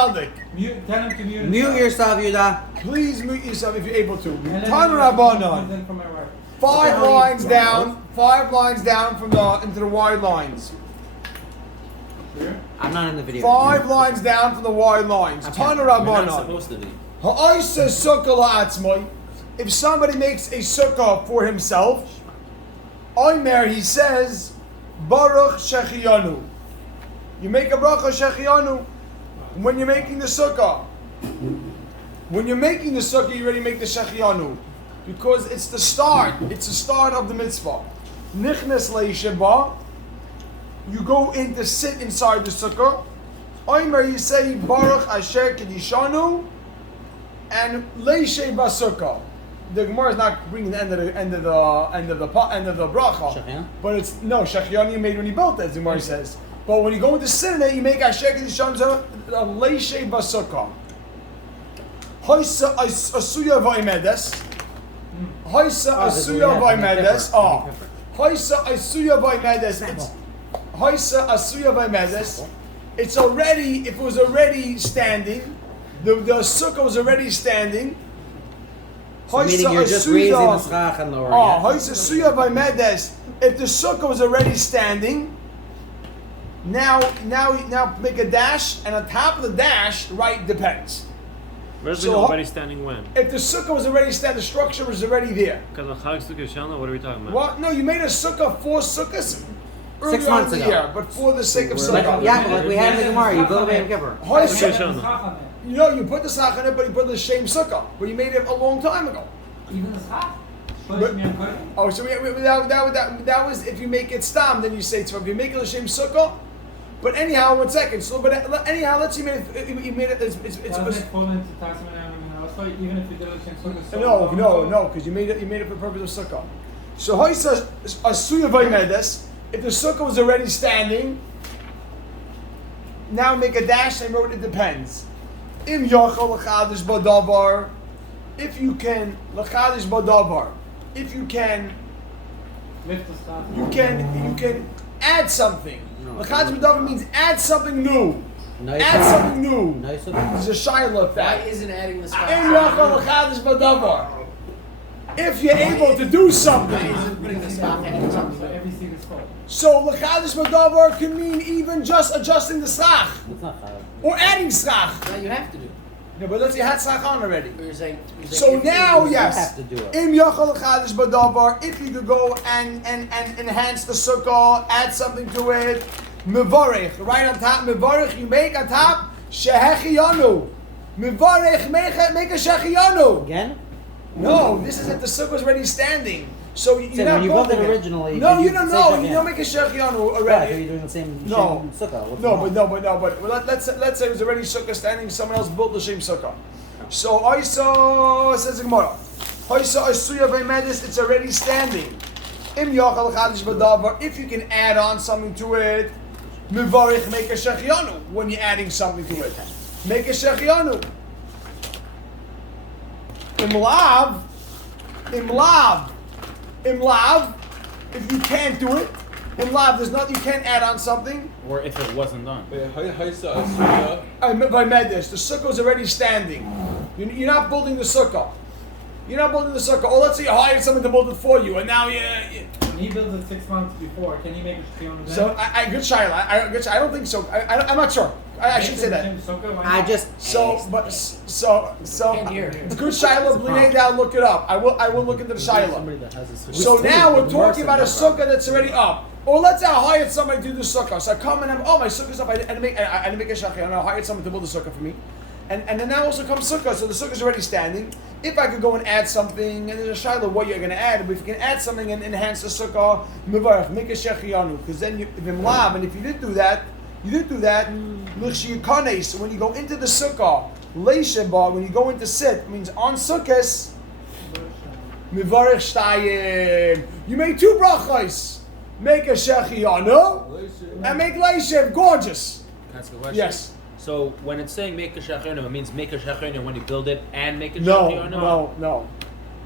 Mute, tell him to mute. Mute yourself, Yuda. Please mute yourself if you're able to. And then Tanu you Rabbanon. then from my right. 5 lines down. 5 lines down from the into the wide lines. Here. I'm not in the video. 5 lines down from the wide lines. Okay. Tanu You're not Rabbanon. supposed to be. Ha'isa sukkah la'atzmai. If somebody makes a sukkah for himself, Omer, he says, Baruch Shechiyanu. You make a bracha Shechiyanu when you're making the sukkah. When you're making the sukkah, you already make the Shechiyanu. Because it's the start. It's the start of the mitzvah. Nichnes le'isheba. You go in to sit inside the sukkah. Omer, you say, Baruch Asher Kedishanu. And leishe basukah. The Gemara is not bringing the end of the bracha, Shechyan? but it's no Shechyan you made when you built it. The Gemara says, but when you go into sit in it, you make Asher Kedishan leishe basukah. Hoisa asuya vaimedes. Hoisa asuya vaimedes. Hoisa asuya vaimedes. Hoisa asuya vaimedes. It's already. If it was already standing. The sukkah was already standing. So meaning you're just raising the schach and lowering it. If the sukkah was already standing, now make a dash, and on top of the dash, right, depends. Where's So, the already standing when? If the sukkah was already standing, the structure was already there. Because of Chag Sukkah Shana, what are we talking about? What? No, you made a sukkah for sukkahs 6 earlier months in the ago. year, but for the sake of Like, sukkah. yeah, like we had in the Gemara, you build a Yom Kippur. Hoisa- Shana. You know, you put the schach in it, but you put the same sukkah, but you made it a long time ago. Even the schach? But- Oh, so that was if you make it stam, then you say it's if you make it l'shem sukkah. But anyhow, 1 second. So, but anyhow, let's say you made it. It's Doesn't it fall into Tasman and also even if you did it in sukkah? no, because you made it for the purpose of sukkah. So how says asuya vaymedes? If the sukkah was already standing, now make a dash and wrote it depends. Im yachal l'chadish badavar, if you can l'chadish badavar, if you can. Lift the schach. You can add something. L'chadish badavar means add something new. Nice. Add something new. Nice. There's a shayla of Why that. isn't adding the Im schach? yachal l'chadish badavar. If you're able to do Why something. isn't putting the schach adding So something? every single spot. So l'chadish badavar can mean even just adjusting the schach It's not chayv. or adding schach. No, you have to do. No, but let's say you had schach on already. You're saying So now, You yes, have to do it. im yachal l'chadish badavar. If you could go and enhance the sukkah, add something to it, mevarich right on top. Mevarich you make on top shehechiyanu. Mevarich make a shehechiyanu. Again? No, this is if the sukkah is already standing. So you're So not when you built it building originally, No, did you you don't say know. shehechiyanu? You don't make a shehechiyanu Right, already. so you're doing the same No. sukkah. What's No, wrong? but let's say it was already sukkah standing. Someone else built the same sukkah. So Oisa says the Gemara. Oisa asuya v'medis. It's already standing. Im yachal chadish b'davar. If you can add on something to it, mivarich make a shechiyanu. When you're adding something to it, make a shechiyanu. Im lav. If you can't do it, in lav there's nothing you can't add on something. Or if it wasn't done. By Medish, the sukkah is already standing. You're not building the sukkah. Oh, let's say you hired someone to build it for you, and now you. When he builds it 6 months before, can he make a shechiyonu then? So good child. I don't think so. I'm not sure. I should say that. I just Can't hear. Good Shiloh, B'nai down, look it up. I will look into the Shiloh. somebody that has a sukkah. So now we're talking about a sukkah that's already up. Or let's say I hired somebody to do the sukkah. So I come and my sukkah's up. I didn't make a shachiyanu. I hired someone to build the sukkah for me. And then now also comes sukkah. So the sukkah's already standing. If I could go and add something, and there's a shiloh what you're going to add, but if you can add something and enhance the sukkah, mivarach, make a shechiyanu. Because then you, if and if you did do that, so when you go into the sukkah, leisheba, when you go into sit, means on sukkahs, mivarach shtayim. You make 2 brachos. Make a shechiyanu and make leishev. Gorgeous. Can I ask a question? Yes. So when it's saying make a shachayonu, it means make a shachayonu when you build it and make a shachayonu? No.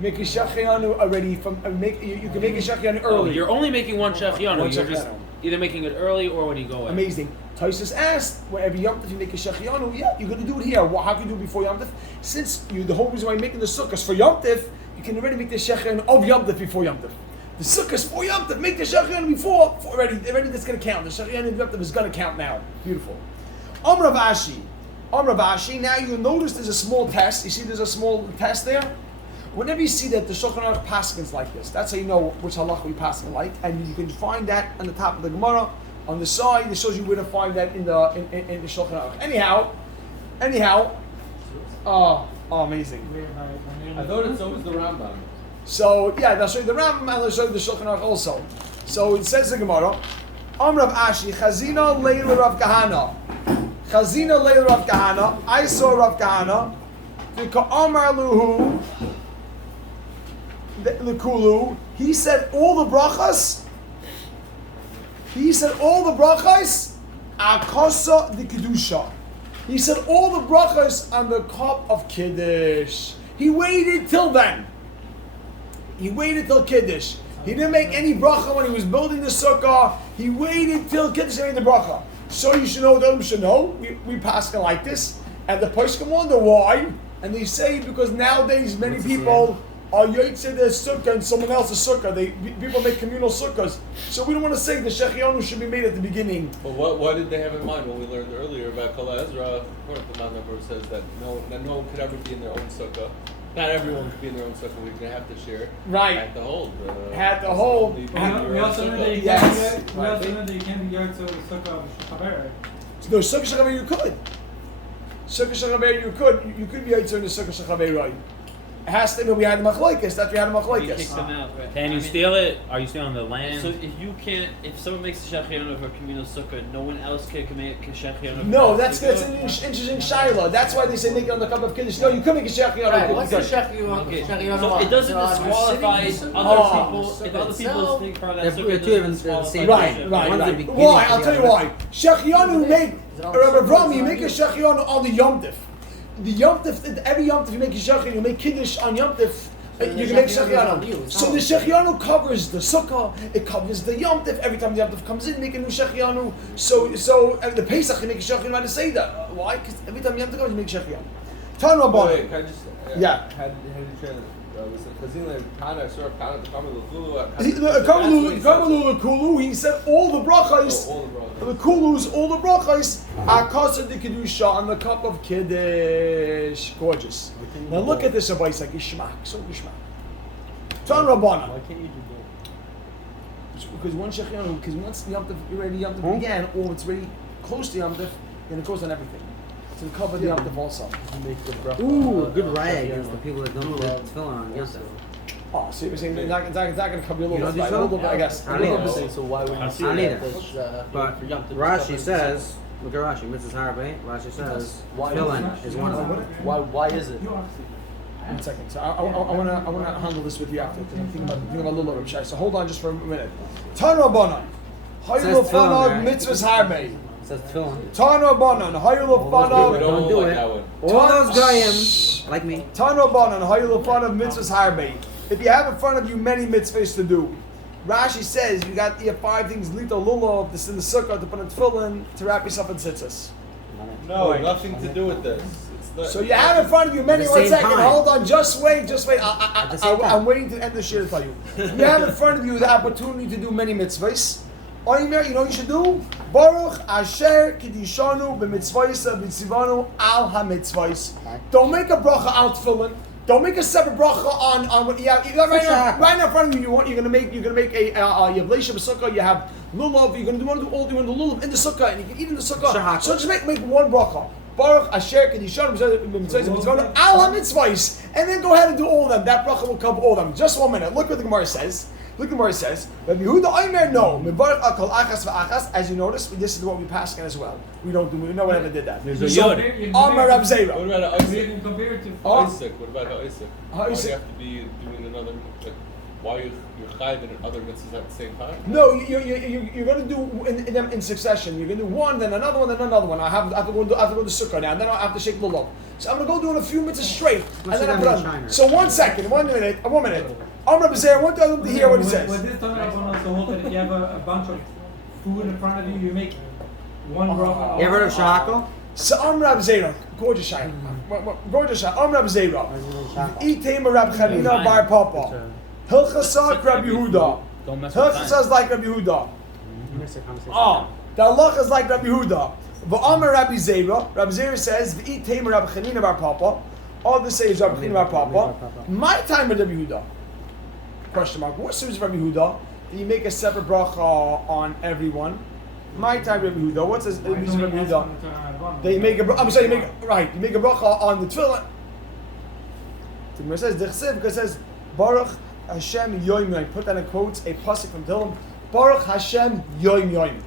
Make a shachiyanu already from you can make a shachiyanu Oh, early. you're only making one shachayonu. One You're just shachiyanu. either making it early or when you go in. Amazing. Taisus asked, wherever Yom Tov you make a Shechianu, yeah, you're going to do it here. How can you do it before Yom Tov? Since the whole reason why you're making the sukkahs for Yom Tov, you can already make the Shechianu of Yom Tov before Yom Tov. The sukkahs for Yom Tov, make the Shechianu before already that's going to count. The Shechianu of Yom Tov is going to count now. Beautiful. Rav Ashi, now you'll notice there's a small test. You see there's a small test there? Whenever you see that the Shulchan Aruch paskins like this, that's how you know which halacha we paskin like, and you can find that on the top of the Gemara. On the side, it shows you where to find that in the Shulchan Aruch. Anyhow, amazing. I thought it's always the Rambam. So yeah, they'll show you the Rambam and they'll show you the Shulchan Aruch also. So it says in the Gemara, Rav Ashi, Chazina Leila Rav Kahana. Chazina Leila Rav Kahana. I saw Rav Kahana. The Ka'amar Luhu. The Kulu. He said all the brachas. Akasa the Kedusha. He said all the brachas on the cup of Kiddush. He waited till then. He waited till Kiddush. He didn't make any bracha when he was building the sukkah. He waited till Kiddush and made the bracha. So you should know, the Olam should know. We pass like this. And the Poskim wonder why. And they say because nowadays many people are yotze their sukkah and someone else's sukkah. People make communal sukkahs. So we don't want to say the Shechianu should be made at the beginning. But what did they have in mind when we learned earlier about Kala Ezra? According to the Mandabar says that no one could ever be in their own sukkah. Not everyone could be in their own sukkah. We're going to have to share. Right. Had to hold. We also know that you can't be yard to the sukkah of Chaver. No, sukkah Shechaver you could. Sukkah Shechaver you could. You could be yotze in the sukkah Shechaver right. It has to be, we had the machlokes. That's we had the You machlokes. kick them out. Right? Can you steal it? Are you stealing the land? So if someone makes a Shechianu for a communal sukkah, no one else can make a Shechianu. No, that's an interesting shaila. That's why they say make it on the cup of kiddush. No, you could make a Shechianu. Right, what's the Shechianu? Okay. So it doesn't disqualify other people. If other people think for that sukkah, it doesn't disqualify. Right. Why? I'll tell you why. Shechianu make Rabbi Avrami, you make a Shechianu on the Yom Tif. The Yom Tif, every Yom Tif you make a Shechianu, you make Kiddush on Yom Tif, you can make Shechianu. So the Shechianu covers the Sukkah, it covers the Yom Tif. Every time the Yom Tif comes in, make a new Shechianu. So the Pesach, you make a Shechianu by the Seder. Why? Because every time Yom Tif comes, you make Shechianu. Tan Rabbanan. Wait, can I just... Yeah. How did you translate? Was it Chazina Kana, Surah Kana, the Kamalu Kulu, he said all the brachas, all the brachas. the Kulus, all the brachas, are Kasa de Kedusha on the cup of Kiddush. Gorgeous. Now look at this advice like Ishmak, so Ishmak. Tan Rabbanan. Why can't you do both? Because one Shechianu, because once the Yom Tov began, or it's really close to Yom Tov, then it goes on everything. To cover the Yom Tov also. Ooh, good riot against the people that don't put tefillin on Yom Tov. Oh, so you're saying it's not going to cover you a You little don't bit, think so? I guess. I don't know. So why would you see I that? neither. But Rashi says, look at Rashi, Mitzvah's Harbe, Rashi says, tefillin is one of them. Why is it? 1 second. So I want to handle this with you after, because I'm thinking about Lulav and Shai. So hold on just for a minute. Tan Rabbanan. Hayul Fanag Mitzvah's Harbe. Says tefillin. Tan Rabbanan. Hayul Fanag. Don't do it. All those goyim, like me. Tan Rabbanan. Hayul Fanag Mitzvah's Harbe. If you have in front of you many mitzvahs to do, Rashi says you have 5 things: lito lulav, this in the sukkah, to put a tefillin, to wrap yourself in tzitzis. No, nothing to do with this. So you have in front of you many. 1 second, time. hold on, just wait. time. I'm waiting to end the shir to tell you. You have in front of you the opportunity to do many mitzvahs. Oimer, you know what you should do? Baruch Asher Kidishanu b'mitzvahisa b'tzivanu al ha-mitzvahs. Don't make a bracha al tefillin. Don't make a separate bracha on what you have. Right now in front of you, you're gonna make a you have leisha b'sukkah. You have lulav. You're gonna do lulav in the sukkah, and you can eat in the sukkah. So just make one bracha. Baruch Asher Kedishanu b'mitzvahs al ha-mitzvahs, and then go ahead and do all of them. That bracha will cover all of them. Just 1 minute. Look what the Gemara says. Rabbi Yehuda Omer no. As you notice, this is what we pass as well. We know whatever did that. There's a yod. Amar Rab What Zera. about Isaac? Compared to Isaac? What about Isaac? Why do Isaac. you have to be doing another? Why you're chayiv in other mitzvahs at the same time? No, you're going to do them in succession. You're going to do one, then another one, then another one. I have to go to sukkah now, and then I have to shake lulav. So I'm going to go doing a few mitzvahs straight, and then I'm done. So 1 second, 1 minute, 1 minute. Amar Rab Zera, I want to hear what he says. With this Torah also hold that if you have a bunch of food in front of you, you make One bracha. You ever heard of Shakal? So Rab Zera, gorgeous shayla. Gorgeous shayla. Rab Zera. Item Rab Chanina bar Papa. Hilchasak Rab Yehuda. Don't mess with time. Hilchas is like Rab Yehuda. The halacha is like Rab Yehuda. V'amar Rabbi Zera. Rabbi Zera says v'item Rab Chanina bar Papa. All this says Rab Chanina bar Papa. My time with Rabbi Yehuda. Question mark. What serves Rabbi Yehuda? Do you make a separate bracha on everyone? My time Rabbi Yehuda. What's this? Rabbi Yehuda. They make a. I'm sorry. You make right. You make a bracha on the tefillin. The Gemara says Dechsev because it says Baruch Hashem Yoim Yoim. Put that in quotes. A pasuk from Tehillim. Baruch Hashem Yoim Yoim.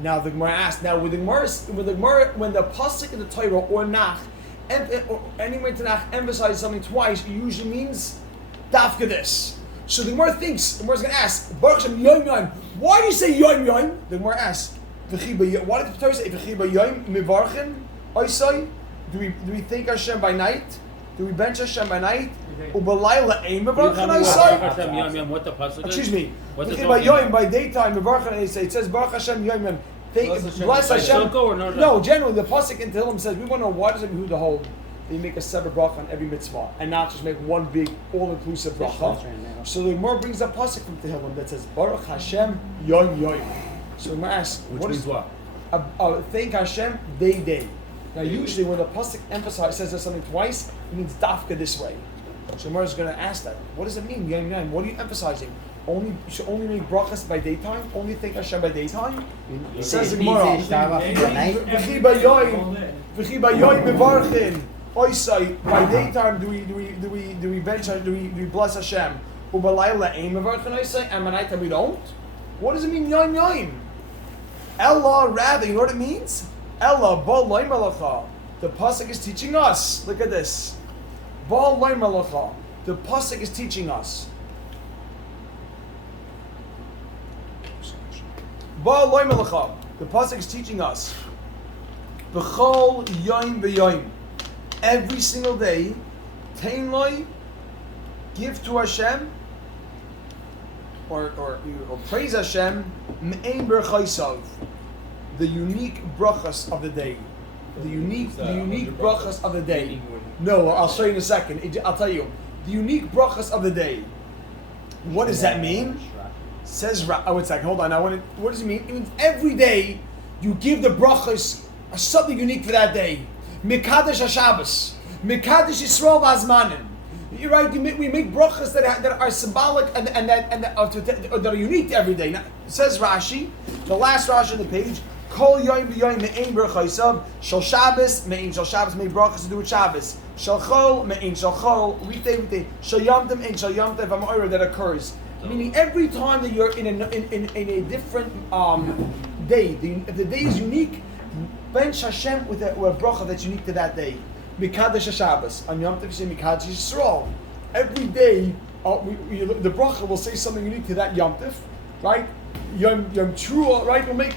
Now the Gemara asked. Now when the pasuk in the Torah or Nach, or anyway to Nach emphasizes something twice, it usually means dafka this. So the Gemara thinks. The Gemara's going to ask Baruch Hashem Yoim Yoim. Why do you say Yoim Yoim? The Gemara asks. Why did the Torah say V'chi Yoim Mivarchen? Oisai? Do we thank Hashem by night? Do we bench Hashem by night? Ubalayla Ein Mivarchen Oisai? What the pasuk is? Excuse me. What's V'chi it Yoim by daytime Mivarchen Oisai. It says Baruch Hashem Yoim Yoim. Bless Hashem. No, generally the pasuk in Tehillim says we want to know why does it behoove the whole. They make a separate bracha on every mitzvah and not just make one big all-inclusive bracha. So the Gemara brings a pasuk from Tehillim that says Baruch Hashem Yoim Yoim. So we ask, Which means what? Thank Hashem day. Now usually when the pasuk says something twice, it means dafka this way. So Gemara is going to ask that. What does it mean? Yoim Yoim. What are you emphasizing? You should only make brachas by daytime. Only thank Hashem by daytime. It says the Gemara. V'chi Yoim Mivarchin. Oisai, by daytime do we bench, do we bless Hashem? Ubalayla Ein Mivarchin Oisai, and by nighttime we don't. What does it mean Yoim Yoim? Ella, rather, you know what it means? Ella, Baal Loy Malacha. The pasuk is teaching us. Look at this. Baal Loy Malacha. The pasuk is teaching us. Baal Loy Malacha. The pasuk is teaching us. B'chol Yoim V'Yoim. Every single day, Tein Loy, give to Hashem, or praise Hashem, Me'ein Berchaisav, the unique brachas of the day. The unique brachas of the day. No, I'll show you in a second. I'll tell you. The unique brachas of the day. What does that mean? Says one second, hold on. What does it mean? It means every day you give the brachas something unique for that day. Mekadesh HaShabbos, Mekadesh Yisrael V'Azmanim. You're right. We make brachas that are symbolic and that are unique to every day. Now, it says Rashi, the last Rashi on the page. Kol Yom V'Yom Me'ein Berchaisav Shal Shabbos Me'ein Shal Shabbos make brachas to do with Shabbos. Shal Chol Me'ein Shal Chol weekday. Shal Yom Tov Me'ein Shal Yom Tov V'Ma'ora that occurs. Meaning every time that you're in a different day, if the day is unique. Bench Hashem with a bracha that's unique to that day. Mikadesh HaShabbos. On Yom Tov, you say Mikadesh Yisrael. Every day, the bracha will say something unique to that Yom Tov, right? Yom Trua, right? We'll make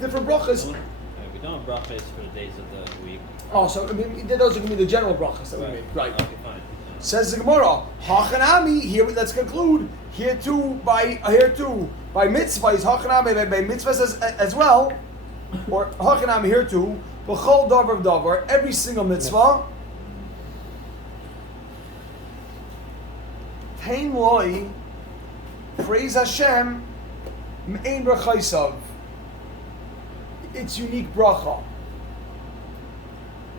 different brachas. We don't have brachas for the days of the week. Oh, so I mean, those are going to be the general brachas that we make, right? Okay, fine. Says the Gemara, Hachanami. Here, let's conclude. Here too by mitzvahs. Hachanami by mitzvahs as well. Or Hachanami here too, b'chol davar davar, every single mitzvah. Tein Loy, praise Hashem, me'ein brachaisav. It's unique bracha.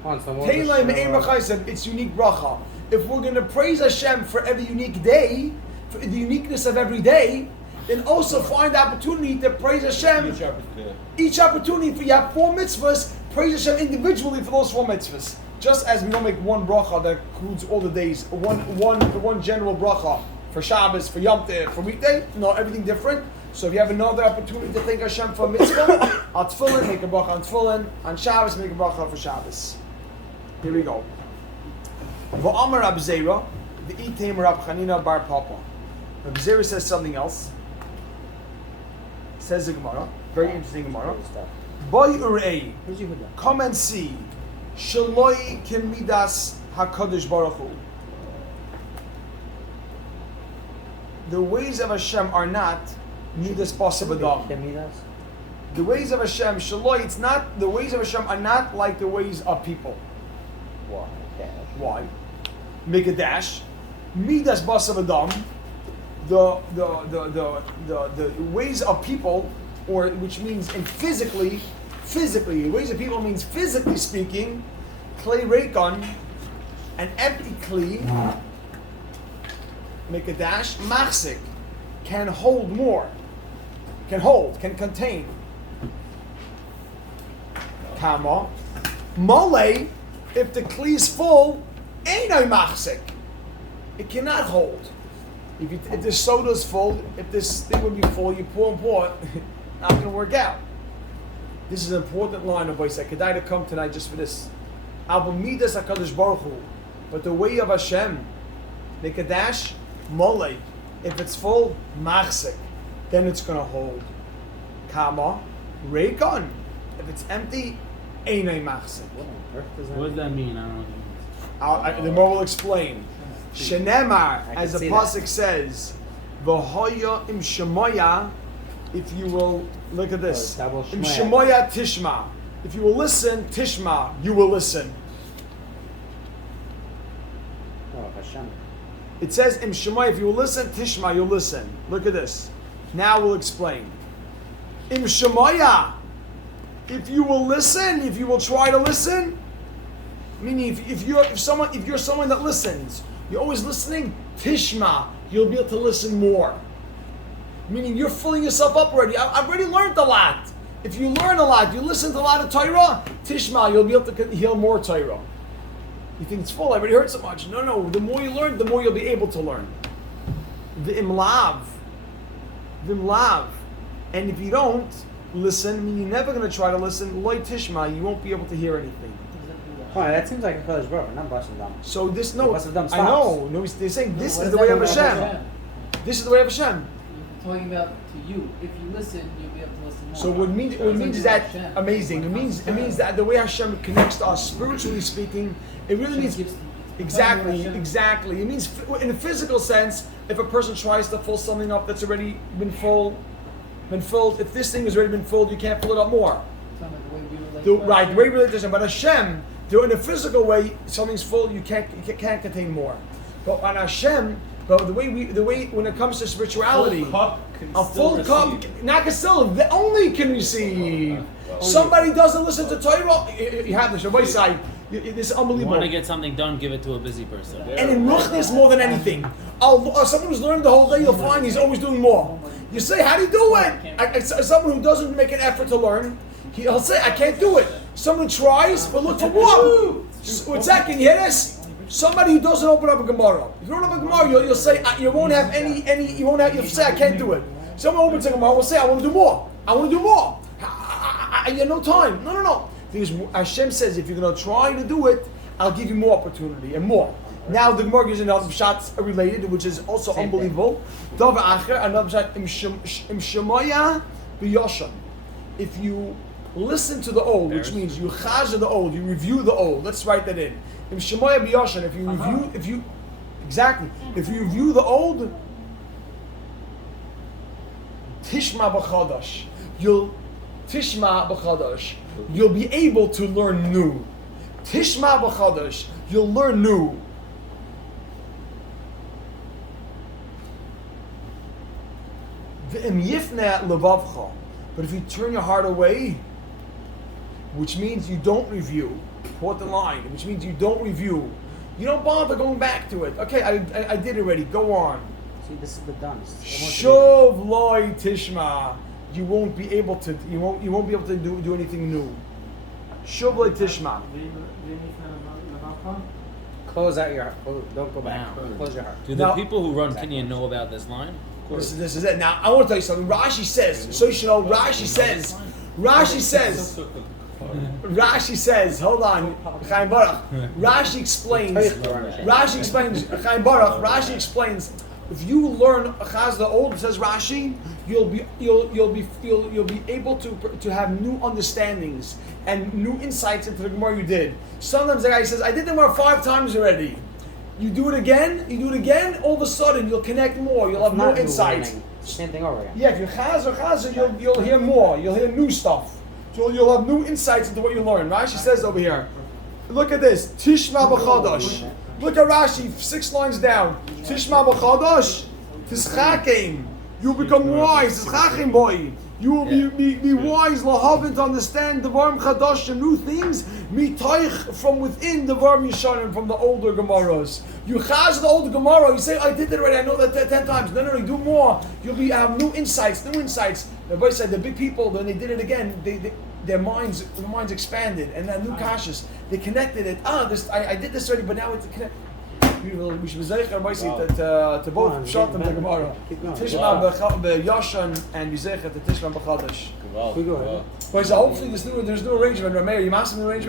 Tein Loy me'ein brachaisav. It's unique bracha. If we're going to praise Hashem for every unique day, for the uniqueness of every day, then also find the opportunity to praise Hashem. Each opportunity, for you have 4 mitzvahs, praise Hashem individually for those 4 mitzvahs. Just as we don't make one bracha that includes all the days, one general bracha for Shabbos, for Yom Tov, for weekday. No, everything different. So if you have another opportunity to thank Hashem for a mitzvah, on Tefillin, make a bracha on Tefillin. On Shabbos, make a bracha for Shabbos. Here we go. V'amar Rab Zera, v'item Rab Chanina bar Papa. Rab Zera says something else. Says the Gemara, very interesting Gemara. Boy urei, come and see. Shaloi kemidas hakadosh baruch hu. The ways of Hashem are not Midas Basar Adam. The ways of Hashem, Shaloi, it's not, the ways of Hashem are not like the ways of people. Why? Make a dash. Midas Basar Adam, the ways of people, or which means in physically, the ways of people means physically speaking, Klei Reikon, an empty Kli, make a dash, Machzik, can hold more, can contain. Kama, Mole, if the Kli is full, ain't a Machzik. It cannot hold. If the soda is full, if this thing would be full, you pour and pour, not going to work out. This is an important line of voice. I could die to come tonight just for this. But the way of Hashem, make a dash, mole. If it's full, machzik, then it's going to hold. Kama, reikon. If it's empty, einay machzik. What does that mean? I don't know. The more will explain. Shenemar, as the pasuk says, v'hoya im shemoya. If you will look at this, im shemoya tishma. If you will listen, tishma, you will listen. It says im shemoya. If you will listen, tishma, you'll listen. Look at this. Now we'll explain. Im shemoya. If you will listen, if you will try to listen, meaning if you're someone that listens. You're always listening, tishma, you'll be able to listen more. Meaning you're filling yourself up already. I've already learned a lot. If you learn a lot, you listen to a lot of Torah, tishma, you'll be able to hear more Torah. You think it's full, I already heard so much. No, the more you learn, the more you'll be able to learn. The imlav. And if you don't listen, I mean, you're never going to try to listen, loy tishma, you won't be able to hear anything. Oh, that seems like a Kodesh Baruch, not Basar Dam. So this, Basar Dam stops. I know. No, they're saying this is the way of Hashem. This is the way of Hashem. You're talking about to you. If you listen, you'll be able to listen more. So what it means is that amazing. It means that the way Hashem connects to us, spiritually speaking, it really means exactly. It means in a physical sense, if a person tries to fill something up that's already been filled, if this thing has already been filled, you can't fill it up more. The way we relate to Hashem, but Hashem. In a physical way, something's full, you can't contain more. But on Hashem, the way when it comes to spirituality, a full cup, not still, only can receive. Somebody doesn't listen to Torah, you have this. Everybody side, this is unbelievable. You want to get something done, give it to a busy person. And in Ruchnis more than anything, someone who's learned the whole day, you'll find he's always doing more. You say, how do you do it? Someone who doesn't make an effort to learn, he'll say, I can't do it. Someone tries, but look for what? What's that? Can you hear this? Somebody who doesn't open up a Gemara. If you don't open a Gemara, you'll say, you won't have you'll say, I can't do it. Someone opens a Gemara will say, I want to do more. I want to do more. I have no time. No. Because Hashem says, if you're going to try to do it, I'll give you more opportunity and more. Now the Gemara gives another shots related, which is also unbelievable. Another shot, im shemoya b'yoshan. If you listen to the old, which means you chazah the old, you review the old. Let's write that in. Im shemoya b'yoshan. If you review the old, tishma b'chadash. You'll be able to learn new. Tishma b'chadash. You'll learn new. V'im yifneh levavcha. But if you turn your heart away, which means you don't review, quote the line, which means you don't review, you don't bother going back to it. Okay, I did already. Go on. See, this is the dumbest. Shov loy tishma. You won't be able to. You won't be able to do anything new. Shov loy tishma. Close out your heart. Don't go back. Close your heart. Do the people who run Kinyan know about this line? This is it. Now I want to tell you something. Rashi says, so you should know. Rashi says. Hold on, Chaim Baruch. Rashi explains. Chaim Baruch. Rashi explains. If you learn Chaz the old, says Rashi, you'll be able to have new understandings and new insights into the Gemara you did. Sometimes the guy says, I did the Gemara 5 times already. You do it again, all of a sudden you'll connect more, you'll have more insights. Same thing over again. Yeah, if you're chazer, you'll hear more. You'll hear new stuff. So you'll have new insights into what you learn. Rashi says over here. Look at this. Tishma b'chadash. Look at Rashi, 6 lines down. Tishma b'chadash. Tischakim. You become wise. Tischakim boy. You will be wise, lahavin, to understand the Varm Chadash and new things, mitaych from within the Varm Yishanim, from the older Gemaras. You chaz the older Gemara, you say, I did it already, I know that 10 times. No, do more. You'll have new insights. The boy said, the big people, when they did it again, their minds expanded, and then new kashas, they connected it. I did this already, but now it's connected. We should be zeicher to both Pshat and the Gemara. Tishma b'Yashan and Yizeicher to Tishma b'Chadash. But hopefully there's no arrangement. Rameir, you master the arrangement.